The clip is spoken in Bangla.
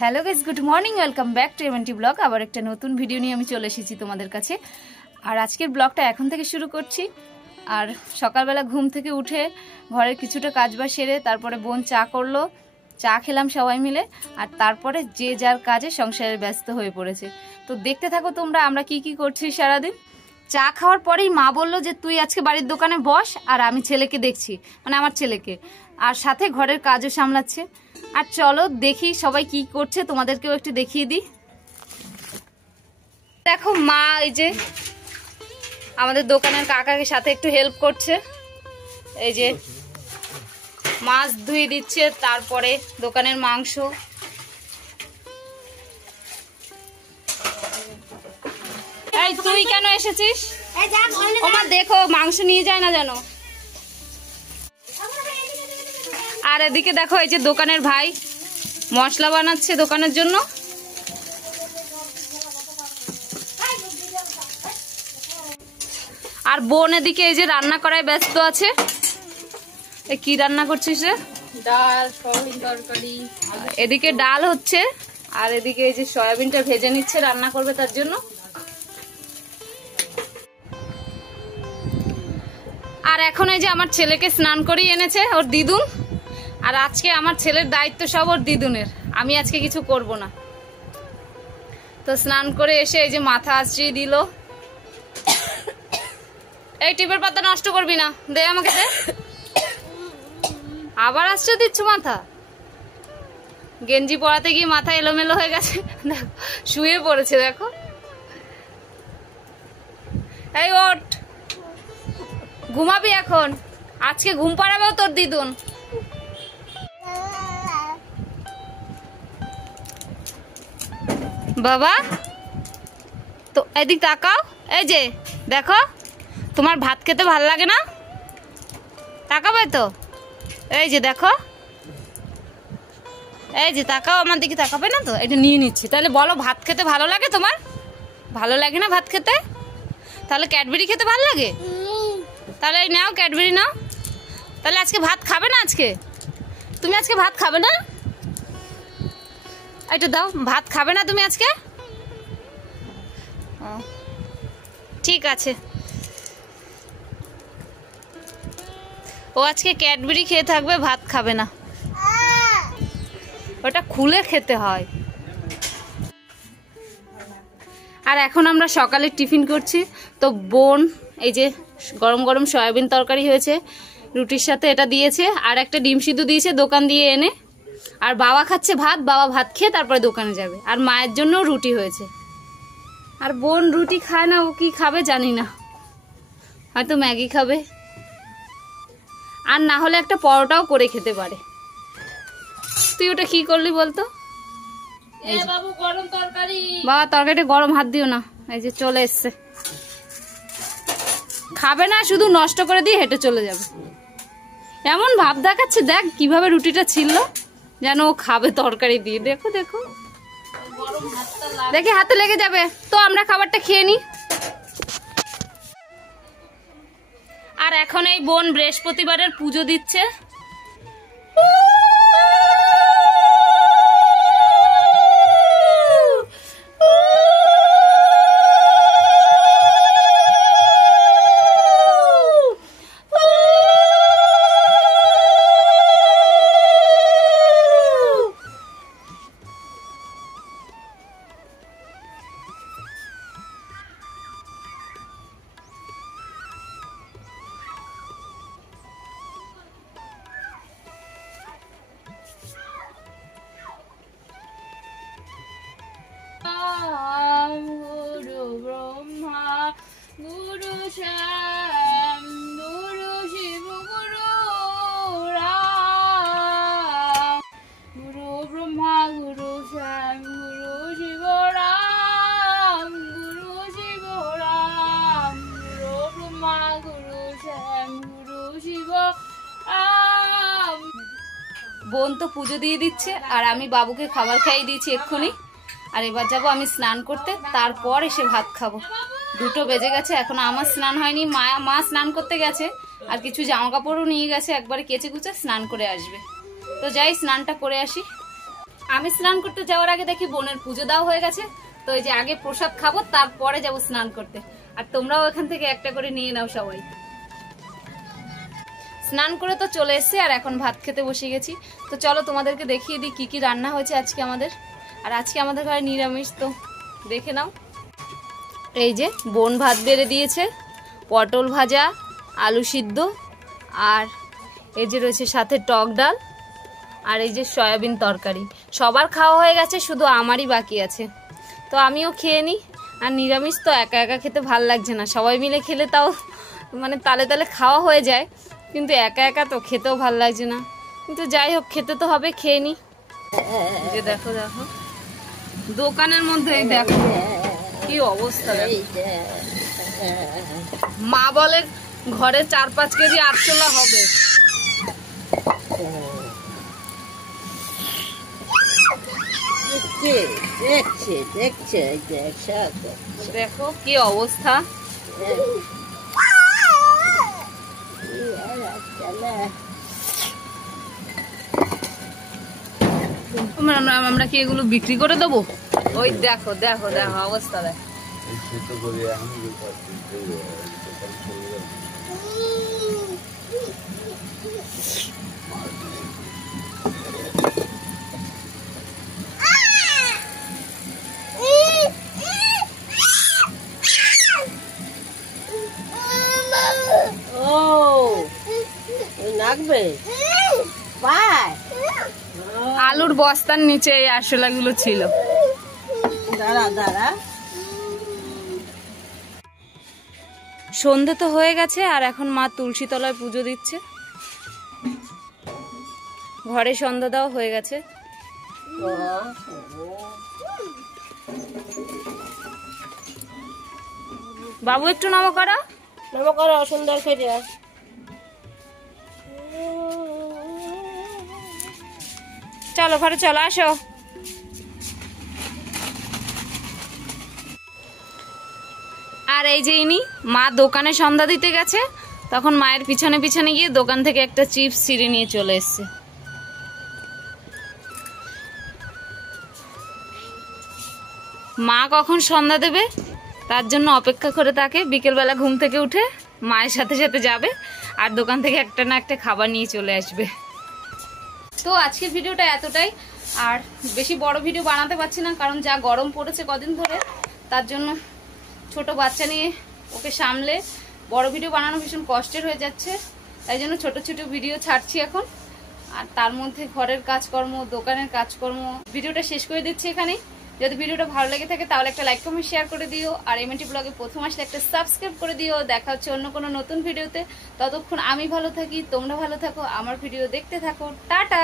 Hello guys, good morning, welcome back to MNT blog. আবার একটা নতুন ভিডিও নিয়ে আমি চলে এসেছি তোমাদের কাছে। আর আজকের ব্লগটা এখন থেকে শুরু করছি। আর সকালবেলা ঘুম থেকে উঠে ঘরের কিছুটা কাজবাজ সেরে তারপরে বোন চা করলো, চা খেলাম সবাই মিলে। আর তারপরে যে যার কাজে সংসারে ব্যস্ত হয়ে পড়েছে। তো দেখতে থাকো তোমরা আমরা কি কি করছি সারাদিন। চা খাওয়ার পরেই মা বললো যে তুই আজকে বাড়ির দোকানে বস, আর আমি ছেলেকে দেখছি, মানে আমার ছেলেকে, আর সাথে ঘরের কাজও সামলাচ্ছে। আর চলো দেখি সবাই কি করছে, তোমাদেরকেও একটু দেখিয়ে দিই। দেখো মা এই যে আমাদের দোকানের কাকাকে সাথে একটু হেল্প করছে। এই যে মাছ ধুয়ে দিচ্ছে, তারপরে দোকানের মাংস। এই তুই কেন এসেছিস? ওমা দেখো মাংস নিয়ে যায় না জানো। আর এদিকে দেখো এই যে দোকানের ভাই মশলা বানাচ্ছে দোকানের জন্য। আর বোন এদিকে এই যে রান্না করায় ব্যস্ত আছে। কি রান্না করছিস রে? ডাল, সয়াবিন তরকারি। এদিকে ডাল হচ্ছে, আর এদিকে এই যে সয়াবিনটা ভেজে নিচ্ছে, রান্না করবে তার জন্য। আর এখন এই যে আমার ছেলেকে স্নান করিয়ে এনেছে ওর দিদুন। আর আজকে আমার ছেলের দায়িত্ব সব ওর দিদুনের, আমি আজকে কিছু করব না। তো স্নান করে এসে এই যে মাথা আঁচড়িয়ে দিল। এই টিপের পাতা নষ্ট করবি না, দে আমাকে দে। আবার আঁচড়ে দিচ্ছ মাথা। গেঞ্জি পরাতে গিয়ে মাথা এলোমেলো হয়ে গেছে, দেখো শুয়ে পড়েছে দেখো। এই ওঠ, ঘুমাবি এখন, আজকে ঘুম পাড়াবেও তোর দিদুন। বাবা তো এদিক তাকাও। এই যে দেখো তোমার ভাত খেতে ভাল লাগে না? তাকাবে তো? এই যে দেখো, এই যে তাকাও, আমার দিকে তাকাবে না তো? এটা নিয়ে নিচ্ছি। তাহলে বলো ভাত খেতে ভালো লাগে তোমার? ভালো লাগে না ভাত খেতে? তাহলে ক্যাডবেরি খেতে ভালো লাগে? তাহলে এই নাও ক্যাডবেরি নাও। তাহলে আজকে ভাত খাবে না? আজকে তুমি আজকে ভাত খাবে না? এটা দাও, ভাত খাবে না তুমি আজকে? ঠিক আছে, ও আজকে ক্যাডবেরি খেয়ে থাকবে, ভাত খাবে না। ওটা খুলে খেতে হয়। আর এখন আমরা সকালে টিফিন করছি। তো বোন এই যে গরম গরম সয়াবিন তরকারি হয়েছে, রুটির সাথে এটা দিয়েছে, আর একটা ডিম সিদ্ধ দিয়েছে দোকান দিয়ে এনে। আর বাবা খাচ্ছে ভাত, বাবা ভাত খেয়ে তারপরে দোকানে যাবে। আর মায়ের জন্যও রুটি হয়েছে। আর বোন রুটি খায় না, ও কি খাবে জানি না, হয়তো ম্যাগি খাবে, আর না হলে একটা পরোটাও করে খেতে পারে। তুই ওটা কি করলি বলতো? বাবু গরম তরকারি। বাবা তরকারিটা গরম, হাত দিও না। এই যে চলে এসছে, খাবে না, শুধু নষ্ট করে দিয়ে হেঁটে চলে যাবে। এমন ভাব দেখাচ্ছে, দেখ কিভাবে রুটিটা ছিল, যেন ও খাবে তরকারি দিয়ে। দেখো দেখো, দেখে হাতে লেগে যাবে। তো আমরা খাবারটা খেয়ে নি। আর এখন এই বোন বৃহস্পতিবারের পুজো দিচ্ছে। গুরু ব্রহ্মা গুরু শ্যাম গুরু শিব গুরু রাম। গুরু ব্রহ্মা গুরু শ্যাম গুরু শিব রাম। গুরু শিব রাম। গুরু ব্রহ্মা গুরু শ্যাম গুরু শিব রাম। বোন তো পুজো দিয়ে দিচ্ছে, আর আমি বাবুকে খাবার খাইয়ে দিয়েছি এক্ষুনি। আর এবার যাবো আমি স্নান করতে, তারপর এসে ভাত খাবো। 2টো বেজে গেছে, এখন আমার স্নান হয়নি। মা স্নান করতে গেছে, আর কিছু জামা কাপড়ও নিয়ে গেছে, একবারে কেচে কুচে স্নান করে আসবে। তো যাই স্নানটা করে আসি। আমি স্নান করতে যাওয়ার আগে দেখি বোনের পুজো দেওয়া হয়ে গেছে, তো এই যে আগে প্রসাদ খাবো, তারপরে যাবো স্নান করতে। আর তোমরাও এখান থেকে একটা করে নিয়ে নাও সবাই। স্নান করে তো চলে এসেছি, আর এখন ভাত খেতে বসে গেছি। তো চলো তোমাদেরকে দেখিয়ে দিই কি কি রান্না হয়েছে আজকে আমাদের। আর আজকে আমাদের ঘরে নিরামিষ, তো দেখে নাও। এই যে বোন ভাত বেড়ে দিয়েছে, পটল ভাজা, আলু সিদ্ধ, আর এই যে রয়েছে সাথে টক ডাল, আর এই যে সয়াবিন তরকারি। সবার খাওয়া হয়ে গেছে, শুধু আমারই বাকি আছে। তো আমিও খেয়ে নিই। আর নিরামিষ তো একা একা খেতে ভাল লাগছে না, সবাই মিলে খেলে তাও মানে তালে তালে খাওয়া হয়ে যায়, কিন্তু একা একা তো খেতেও ভাল লাগছে না। কিন্তু যাই হোক, খেতে তো হবে, খেয়ে নিই। যে দেখো দেখো দোকানের মধ্যে দেখো কি অবস্থা। মা বলে ঘরে 4-5 কেজি আরশোলা হবে। দেখো কি অবস্থা। আমরা কি এগুলো বিক্রি করে দেবো? ওই দেখো দেখো দেখো অবস্থা দেখো। আলুর বস্তার নিচে এই আরশোলা গুলো ছিল। সন্ধে তো হয়ে গেছে, আর এখন মা তুলসী তলায় পুজো দিচ্ছে। ঘরে সন্ধ্যা দেওয়া হয়ে গেছে। বাবু একটু নম করো, নম করো সুন্দর করে। চলো ঘরে চলো, আসো। আর এই যে ইনি মা দোকানে সন্ধ্যা দিতে গেছে, তখন মায়ের পিছনে পিছনে গিয়ে দোকান থেকে একটা চিপস ছিঁড়ে নিয়ে চলে এসছে। মা কখন সন্ধ্যা দেবে তার জন্য অপেক্ষা করে থাকে। বিকেলবেলা ঘুম থেকে উঠে মায়ের সাথে সাথে যাবে, আর দোকান থেকে একটা না একটা খাবার নিয়ে চলে আসবে। তো আজকের ভিডিওটা এতটাই, আর বেশি বড় ভিডিও বানাতে পারছি না, কারণ যা গরম পড়েছে কদিন ধরে, তার জন্য ছোট বাচ্চা নিয়ে ওকে সামলে বড় ভিডিও বানানো ভীষণ কষ্টের হয়ে যাচ্ছে। তাই জন্য ছোট ছোট ভিডিও ছাড়ছি এখন, আর তার মধ্যে ঘরের কাজকর্ম, দোকানের কাজকর্ম। ভিডিওটা শেষ করে দিচ্ছি এখানেই। যদি ভিডিওটা ভালো লেগে থাকে তাহলে একটা লাইক কমেন্ট শেয়ার করে দিও, আর এমএনটি ব্লগে প্রথম আসলে একটা সাবস্ক্রাইব করে দিও। দেখা হচ্ছে অন্য কোনো নতুন ভিডিওতে। ততক্ষণ আমি ভালো থাকি, তোমরা ভালো থাকো, আমার ভিডিও দেখতে থাকো। টাটা।